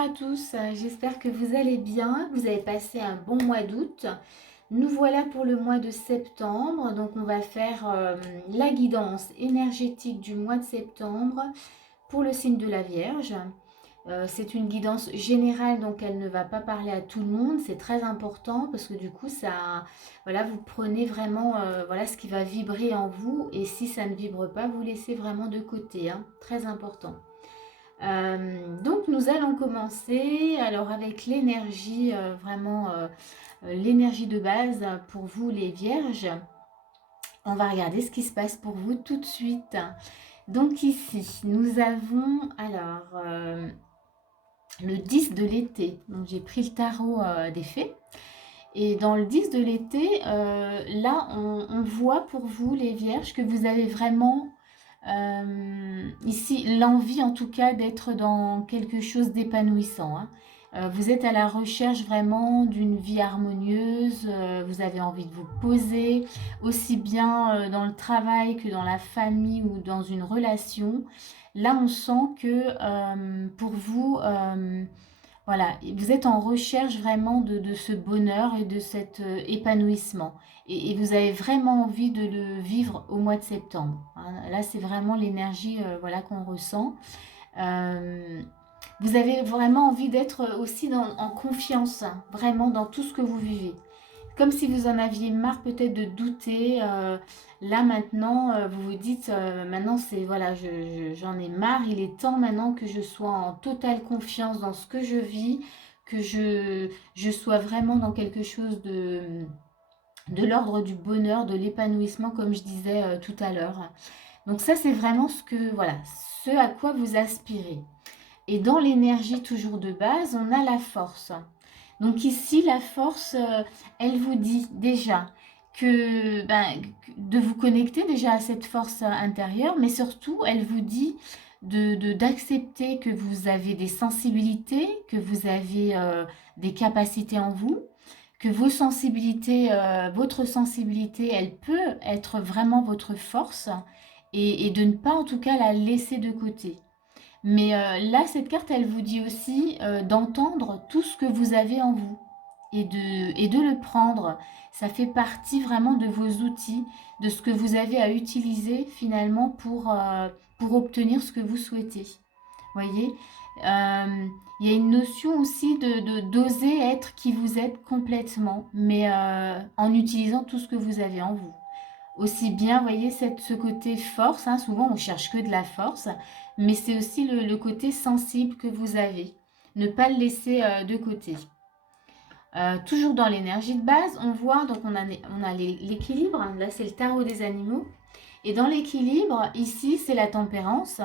à tous, j'espère que vous allez bien, vous avez passé un bon mois d'août. Nous voilà pour le mois de septembre, donc on va faire la guidance énergétique du mois de septembre pour le signe de la Vierge. C'est une guidance générale, donc elle ne va pas parler à tout le monde, c'est très important parce que du coup, ça, voilà, vous prenez vraiment voilà, ce qui va vibrer en vous et si ça ne vibre pas, vous laissez vraiment de côté, hein, très important. Donc nous allons commencer alors avec l'énergie, l'énergie de base pour vous les vierges. On va regarder ce qui se passe pour vous tout de suite. Donc ici nous avons alors le 10 de l'été. Donc j'ai pris le tarot des fées. Et dans le 10 de l'été, là on voit pour vous les vierges que vous avez vraiment ici l'envie en tout cas d'être dans quelque chose d'épanouissant, hein. Vous êtes à la recherche vraiment d'une vie harmonieuse, vous avez envie de vous poser aussi bien dans le travail que dans la famille ou dans une relation. Là on sent que pour vous voilà, vous êtes en recherche vraiment de ce bonheur et de cet épanouissement. Et vous avez vraiment envie de le vivre au mois de septembre, hein. Là, c'est vraiment l'énergie voilà, qu'on ressent. Euh, Vous avez vraiment envie d'être aussi en confiance, hein, vraiment dans tout ce que vous vivez. Comme si vous en aviez marre peut-être de douter. Là maintenant, vous vous dites, maintenant c'est voilà, j'en ai marre. Il est temps maintenant que je sois en totale confiance dans ce que je vis, que je sois vraiment dans quelque chose de l'ordre du bonheur, de l'épanouissement, comme je disais tout à l'heure. Donc ça, c'est vraiment ce que voilà, ce à quoi vous aspirez. Et dans l'énergie toujours de base, on a la force. Donc ici, la force, elle vous dit déjà que de vous connecter déjà à cette force intérieure, mais surtout, elle vous dit d'accepter que vous avez des sensibilités, que vous avez des capacités en vous, que vos sensibilités, votre sensibilité, elle peut être vraiment votre force et de ne pas en tout cas la laisser de côté. Mais là, cette carte, elle vous dit aussi d'entendre tout ce que vous avez en vous et de le prendre. Ça fait partie vraiment de vos outils, de ce que vous avez à utiliser finalement pour obtenir ce que vous souhaitez. Voyez. Il y a une notion aussi d'oser être qui vous êtes complètement, mais en utilisant tout ce que vous avez en vous. Aussi bien, vous voyez, ce côté force, hein, souvent on cherche que de la force, mais c'est aussi le côté sensible que vous avez. Ne pas le laisser de côté. Toujours dans l'énergie de base, on voit, donc on a l'équilibre, hein, là c'est le tarot des animaux, et dans l'équilibre, ici c'est la tempérance,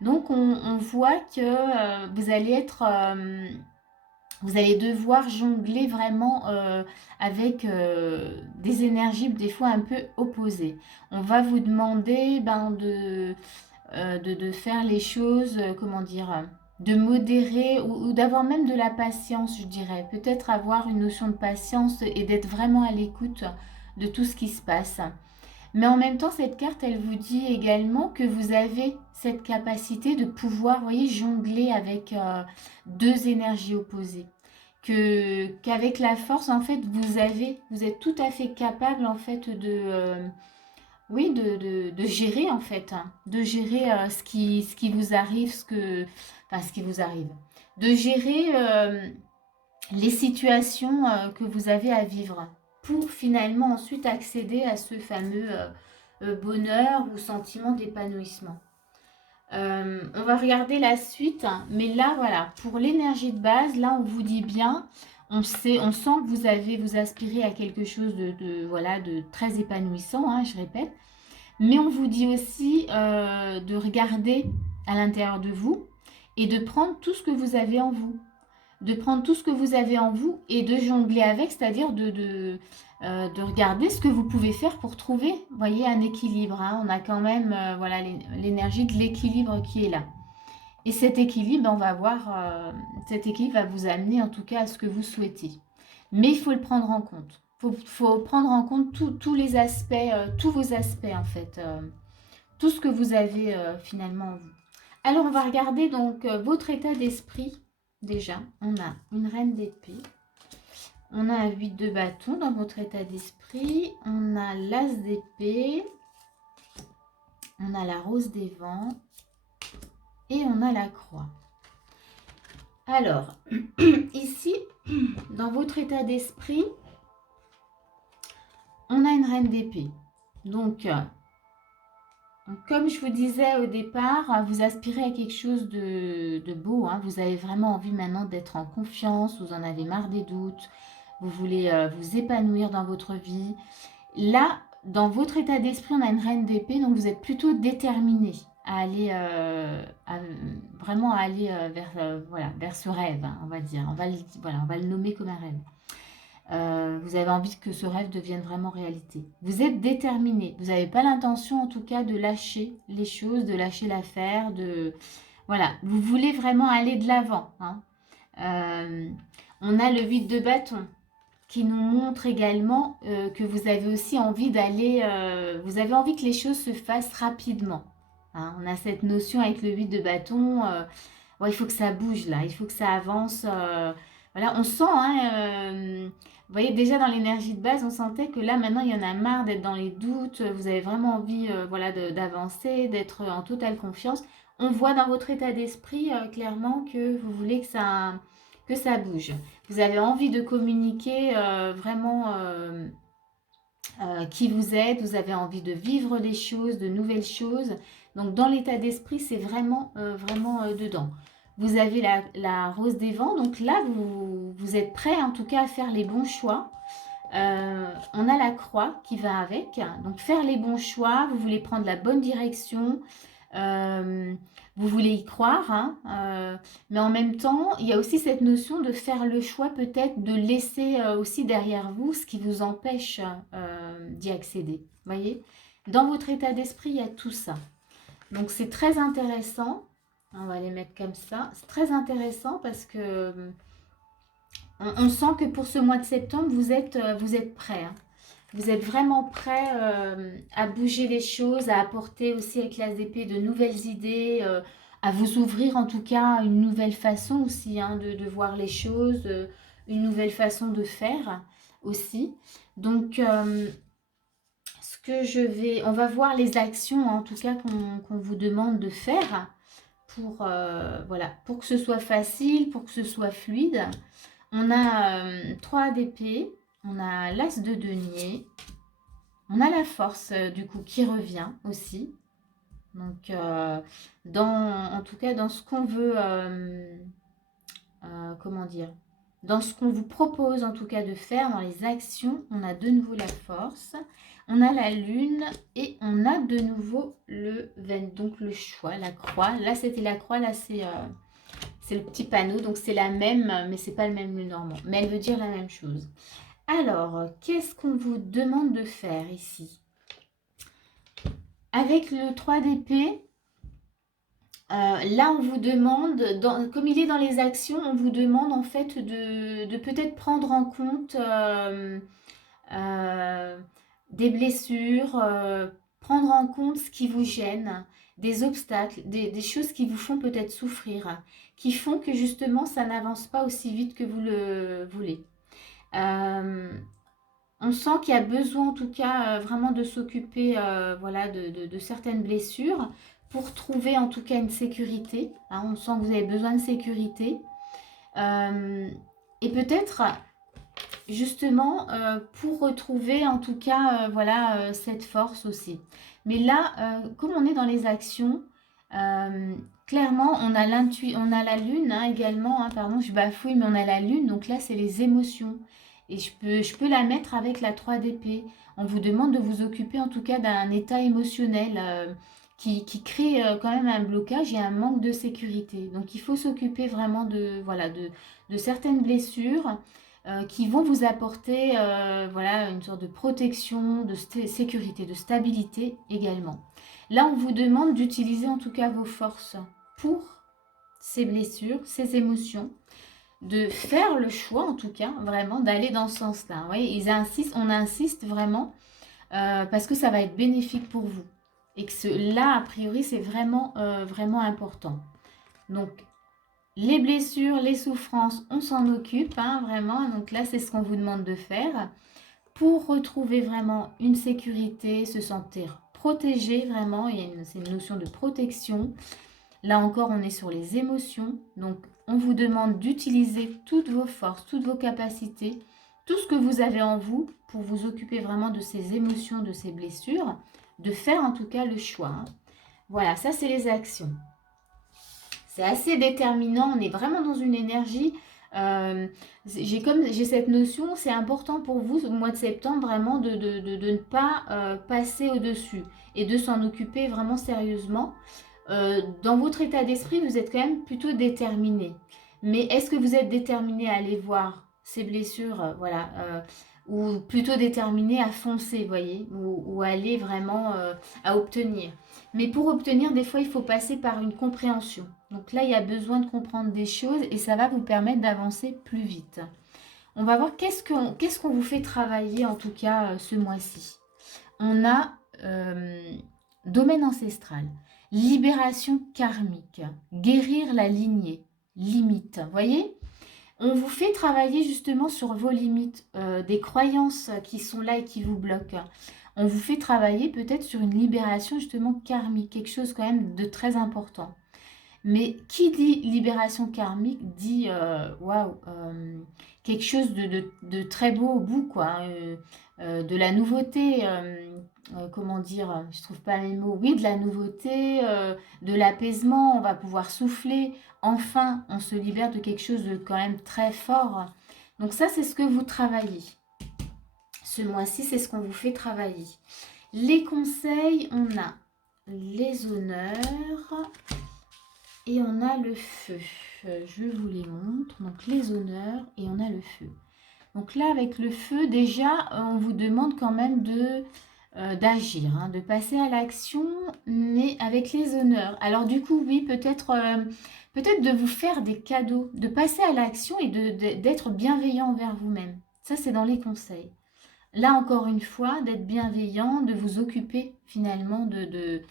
donc on voit que vous allez être... vous allez devoir jongler vraiment avec des énergies des fois un peu opposées. On va vous demander de faire les choses, comment dire, de modérer ou d'avoir même de la patience, je dirais. Peut-être avoir une notion de patience et d'être vraiment à l'écoute de tout ce qui se passe. Mais en même temps, cette carte, elle vous dit également que vous avez cette capacité de pouvoir, vous voyez, jongler avec deux énergies opposées. Qu'avec la force, en fait, vous êtes tout à fait capable, en fait, oui, de gérer, en fait, hein, de gérer ce qui vous arrive, enfin, ce qui vous arrive. De gérer les situations que vous avez à vivre pour finalement ensuite accéder à ce fameux bonheur ou sentiment d'épanouissement. On va regarder la suite, hein, mais là voilà, pour l'énergie de base, là on vous dit bien, on sent que vous aspirez à quelque chose voilà, de très épanouissant, hein, je répète, mais on vous dit aussi de regarder à l'intérieur de vous et de prendre tout ce que vous avez en vous, de prendre tout ce que vous avez en vous et de jongler avec, c'est-à-dire de regarder ce que vous pouvez faire pour trouver, voyez, un équilibre, hein. On a quand même voilà, l'énergie de l'équilibre qui est là. Et cet équilibre, on va voir, cet équilibre va vous amener en tout cas à ce que vous souhaitez. Mais il faut le prendre en compte. Faut prendre en compte tous les aspects, tous vos aspects en fait, tout ce que vous avez finalement en vous. Alors on va regarder donc votre état d'esprit déjà, on a une reine d'épée. On a un 8 de bâton dans votre état d'esprit. On a l'as d'épée. On a la rose des vents. Et on a la croix. Alors, ici, dans votre état d'esprit, on a une reine d'épée. Donc, comme je vous disais au départ, vous aspirez à quelque chose de beau. Hein. Vous avez vraiment envie maintenant d'être en confiance. Vous en avez marre des doutes. Vous voulez vous épanouir dans votre vie. Là, dans votre état d'esprit, on a une reine d'épée. Donc, vous êtes plutôt déterminé à aller, vraiment à aller voilà, vers ce rêve, hein, on va dire. Voilà, on va le nommer comme un rêve. Vous avez envie que ce rêve devienne vraiment réalité. Vous êtes déterminé. Vous n'avez pas l'intention, en tout cas, de lâcher les choses, de lâcher l'affaire. Voilà, vous voulez vraiment aller de l'avant. Hein. On a le 8 de bâton qui nous montre également que vous avez aussi envie d'aller... vous avez envie que les choses se fassent rapidement. Hein. On a cette notion avec le 8 de bâton. Ouais, il faut que ça bouge là, il faut que ça avance. Voilà, on sent... Hein, vous voyez, déjà dans l'énergie de base, on sentait que là, maintenant, il y en a marre d'être dans les doutes. Vous avez vraiment envie voilà, d'avancer, d'être en totale confiance. On voit dans votre état d'esprit clairement que vous voulez que ça bouge. Vous avez envie de communiquer vraiment qui vous êtes. Vous avez envie de vivre des choses, de nouvelles choses. Donc, dans l'état d'esprit, c'est vraiment, dedans. Vous avez la rose des vents. Donc là, vous êtes prêt en tout cas à faire les bons choix. On a la croix qui va avec. Donc, faire les bons choix. Vous voulez prendre la bonne direction. Vous voulez y croire. Hein, mais en même temps, il y a aussi cette notion de faire le choix peut-être de laisser aussi derrière vous ce qui vous empêche d'y accéder. Voyez, dans votre état d'esprit, il y a tout ça. Donc, c'est très intéressant. On va les mettre comme ça. C'est très intéressant parce que on sent que pour ce mois de septembre, vous êtes prêts. Hein. Vous êtes vraiment prêts à bouger les choses, à apporter aussi avec l'as d'épée de nouvelles idées, à vous ouvrir en tout cas à une nouvelle façon aussi hein, de voir les choses, une nouvelle façon de faire aussi. Donc, ce que on va voir les actions en tout cas qu'on vous demande de faire pour, voilà, pour que ce soit facile, pour que ce soit fluide. On a 3 d'épée, on a l'as de denier, on a la force du coup qui revient aussi. Donc, en tout cas, dans ce qu'on veut, comment dire, dans ce qu'on vous propose en tout cas de faire, dans les actions, on a de nouveau la force, on a la lune et on a de nouveau donc le choix, la croix. Là, c'était la croix, là, c'est le petit panneau, donc c'est la même, mais c'est pas le même normand. Mais elle veut dire la même chose. Alors, qu'est-ce qu'on vous demande de faire ici? Avec le 3 d'épée, là, on vous demande, comme il est dans les actions, on vous demande en fait de peut-être prendre en compte des blessures, prendre en compte ce qui vous gêne, des obstacles, des choses qui vous font peut-être souffrir, qui font que justement ça n'avance pas aussi vite que vous le voulez. On sent qu'il y a besoin en tout cas vraiment de s'occuper voilà, de certaines blessures pour trouver en tout cas une sécurité. Hein, on sent que vous avez besoin de sécurité. Et peut-être justement pour retrouver en tout cas voilà, cette force aussi. Mais là, comme on est dans les actions, clairement on a la lune hein, également, hein, pardon je bafouille, mais on a la lune, donc là c'est les émotions. Et je peux la mettre avec la 3 d'épée. On vous demande de vous occuper en tout cas d'un état émotionnel qui crée quand même un blocage et un manque de sécurité. Donc il faut s'occuper vraiment voilà, de certaines blessures qui vont vous apporter voilà, une sorte de protection, de sécurité, de stabilité également. Là, on vous demande d'utiliser en tout cas vos forces pour ces blessures, ces émotions, de faire le choix en tout cas, vraiment, d'aller dans ce sens-là. Vous voyez, on insiste vraiment parce que ça va être bénéfique pour vous. Et que là, a priori, c'est vraiment, vraiment important. Donc, Les blessures, les souffrances, on s'en occupe, hein, vraiment. Donc là, c'est ce qu'on vous demande de faire pour retrouver vraiment une sécurité, se sentir protégé vraiment. C'est une notion de protection. Là encore, on est sur les émotions. Donc, on vous demande d'utiliser toutes vos forces, toutes vos capacités, tout ce que vous avez en vous pour vous occuper vraiment de ces émotions, de ces blessures, de faire en tout cas le choix, hein. Voilà, ça c'est les actions. C'est assez déterminant, on est vraiment dans une énergie. J'ai cette notion, c'est important pour vous au mois de septembre vraiment de ne pas passer au-dessus et de s'en occuper vraiment sérieusement. Dans votre état d'esprit, vous êtes quand même plutôt déterminé. Mais est-ce que vous êtes déterminé à aller voir ces blessures, voilà, ou plutôt déterminé à foncer, voyez, ou à aller vraiment à obtenir. Mais pour obtenir, des fois, il faut passer par une compréhension. Donc là, il y a besoin de comprendre des choses et ça va vous permettre d'avancer plus vite. On va voir qu'est-ce qu'on vous fait travailler, en tout cas, ce mois-ci. On a domaine ancestral, libération karmique, guérir la lignée, limite. Vous voyez, on vous fait travailler justement sur vos limites, des croyances qui sont là et qui vous bloquent. On vous fait travailler peut-être sur une libération justement karmique, quelque chose quand même de très important. Mais qui dit libération karmique dit waouh, quelque chose de très beau au bout, quoi, hein, de la nouveauté, comment dire, je trouve pas mes mots, oui, de la nouveauté, de l'apaisement, on va pouvoir souffler, enfin, on se libère de quelque chose de quand même très fort. Donc ça, c'est ce que vous travaillez. Ce mois-ci, c'est ce qu'on vous fait travailler. Les conseils, on a les honneurs et on a le feu. Je vous les montre. Donc les honneurs et on a le feu. Donc là, avec le feu, déjà, on vous demande quand même d'agir, hein, de passer à l'action, mais avec les honneurs. Alors du coup, oui, peut-être de vous faire des cadeaux, de passer à l'action et d'être bienveillant envers vous-même. Ça, c'est dans les conseils. Là, encore une fois, d'être bienveillant, de vous occuper finalement de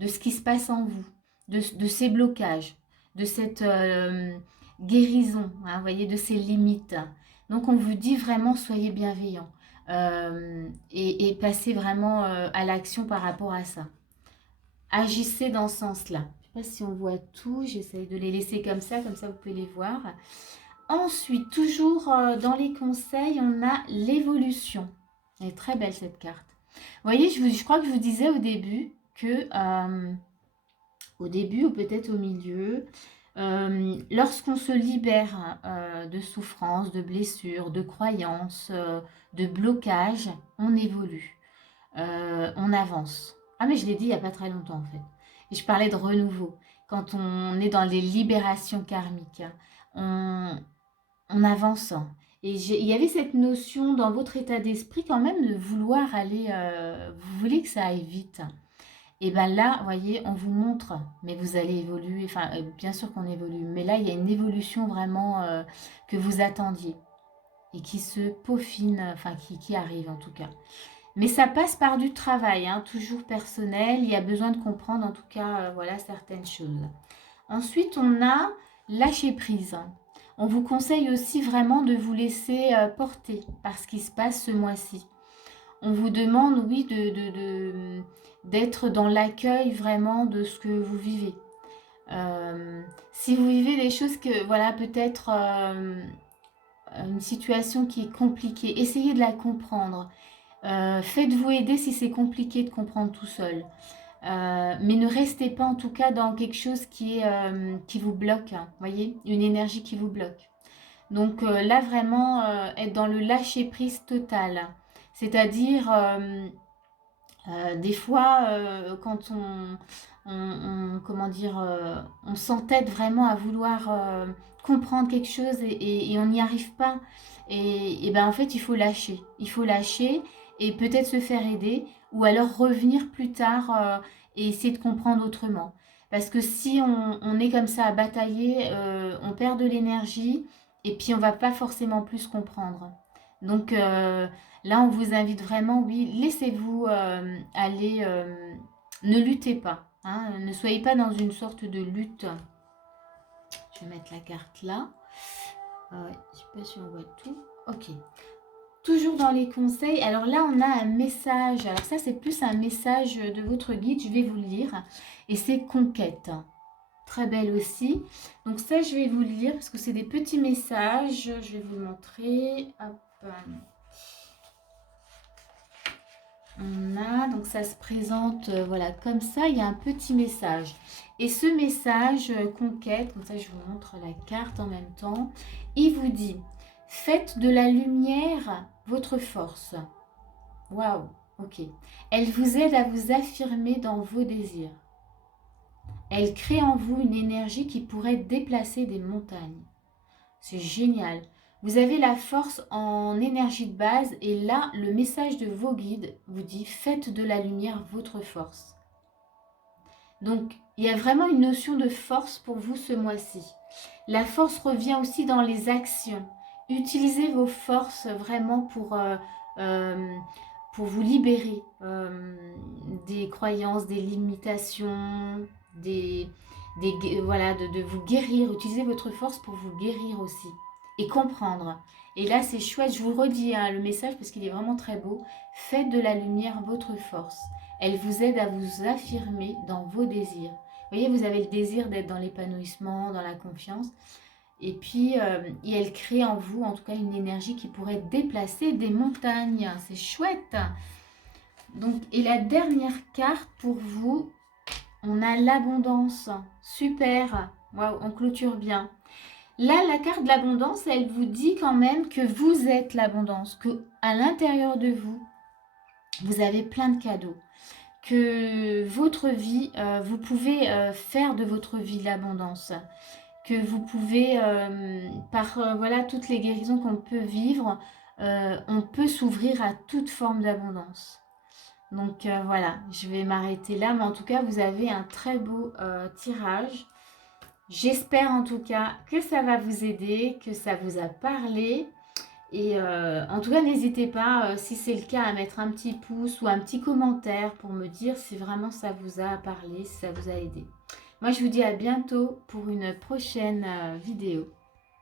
ce qui se passe en vous, de ces blocages, de cette guérison, hein, vous voyez, de ces limites. Donc, on vous dit vraiment, soyez bienveillant et passez vraiment à l'action par rapport à ça. Agissez dans ce sens-là. Je ne sais pas si on voit tout, j'essaie de les laisser comme ça vous pouvez les voir. Ensuite, toujours dans les conseils, on a l'évolution. Elle est très belle cette carte. Vous voyez, je crois que je vous disais au début que, au début ou peut-être au milieu, lorsqu'on se libère de souffrances, de blessures, de croyances, de blocages, on évolue, on avance. Ah mais je l'ai dit il n'y a pas très longtemps en fait. Et je parlais de renouveau. Quand on est dans les libérations karmiques, on avance. Et il y avait cette notion dans votre état d'esprit quand même de vouloir aller, vous voulez que ça aille vite. Et bien là, vous voyez, on vous montre, mais vous allez évoluer, enfin bien sûr qu'on évolue, mais là il y a une évolution vraiment que vous attendiez et qui se peaufine, enfin qui arrive en tout cas. Mais ça passe par du travail, hein, toujours personnel, il y a besoin de comprendre en tout cas voilà certaines choses. Ensuite, on a lâcher prise. On vous conseille aussi vraiment de vous laisser porter par ce qui se passe ce mois-ci. On vous demande, oui, d'être dans l'accueil vraiment de ce que vous vivez. Si vous vivez des choses que, voilà, peut-être une situation qui est compliquée, essayez de la comprendre. Faites-vous aider si c'est compliqué de comprendre tout seul. Mais ne restez pas en tout cas dans quelque chose qui vous bloque, hein, voyez, une énergie qui vous bloque. Donc là vraiment être dans le lâcher prise total, c'est-à-dire des fois quand comment dire, on s'entête vraiment à vouloir comprendre quelque chose et on n'y arrive pas. Et ben en fait il faut lâcher et peut-être se faire aider ou alors revenir plus tard et essayer de comprendre autrement. Parce que si on est comme ça à batailler, on perd de l'énergie et puis on va pas forcément plus comprendre. Donc là, on vous invite vraiment, oui, laissez-vous aller, ne luttez pas, hein, ne soyez pas dans une sorte de lutte. Je vais mettre la carte là. Ouais, je sais pas si on voit tout. Ok. Toujours dans les conseils. Alors là, on a un message. Alors ça, c'est plus un message de votre guide. Je vais vous le lire. Et c'est conquête. Très belle aussi. Donc ça, je vais vous le lire parce que c'est des petits messages. Je vais vous le montrer. Hop. On a, donc ça se présente, voilà, comme ça, il y a un petit message. Et ce message, conquête, comme ça je vous montre la carte en même temps, il vous dit, faites de la lumière votre force. Waouh, ok. Elle vous aide à vous affirmer dans vos désirs. Elle crée en vous une énergie qui pourrait déplacer des montagnes. C'est génial. Vous avez la force en énergie de base et là, le message de vos guides vous dit faites de la lumière votre force. Donc, il y a vraiment une notion de force pour vous ce mois-ci. La force revient aussi dans les actions. Utilisez vos forces vraiment pour vous libérer des croyances, des limitations, voilà, de vous guérir. Utilisez votre force pour vous guérir aussi et comprendre. Et là, c'est chouette. Je vous redis hein, le message parce qu'il est vraiment très beau. Faites de la lumière votre force. Elle vous aide à vous affirmer dans vos désirs. Vous voyez, vous avez le désir d'être dans l'épanouissement, dans la confiance. Et puis, et elle crée en vous, en tout cas, une énergie qui pourrait déplacer des montagnes. C'est chouette. Donc, et la dernière carte pour vous, on a l'abondance. Super. Waouh, on clôture bien. Là, la carte de l'abondance, elle vous dit quand même que vous êtes l'abondance, que à l'intérieur de vous, vous avez plein de cadeaux, que votre vie, vous pouvez faire de votre vie l'abondance, que vous pouvez, par voilà toutes les guérisons qu'on peut vivre, on peut s'ouvrir à toute forme d'abondance. Donc voilà, je vais m'arrêter là, mais en tout cas, vous avez un très beau tirage. J'espère en tout cas que ça va vous aider, que ça vous a parlé. Et en tout cas, n'hésitez pas, si c'est le cas, à mettre un petit pouce ou un petit commentaire pour me dire si vraiment ça vous a parlé, si ça vous a aidé. Moi, je vous dis à bientôt pour une prochaine vidéo.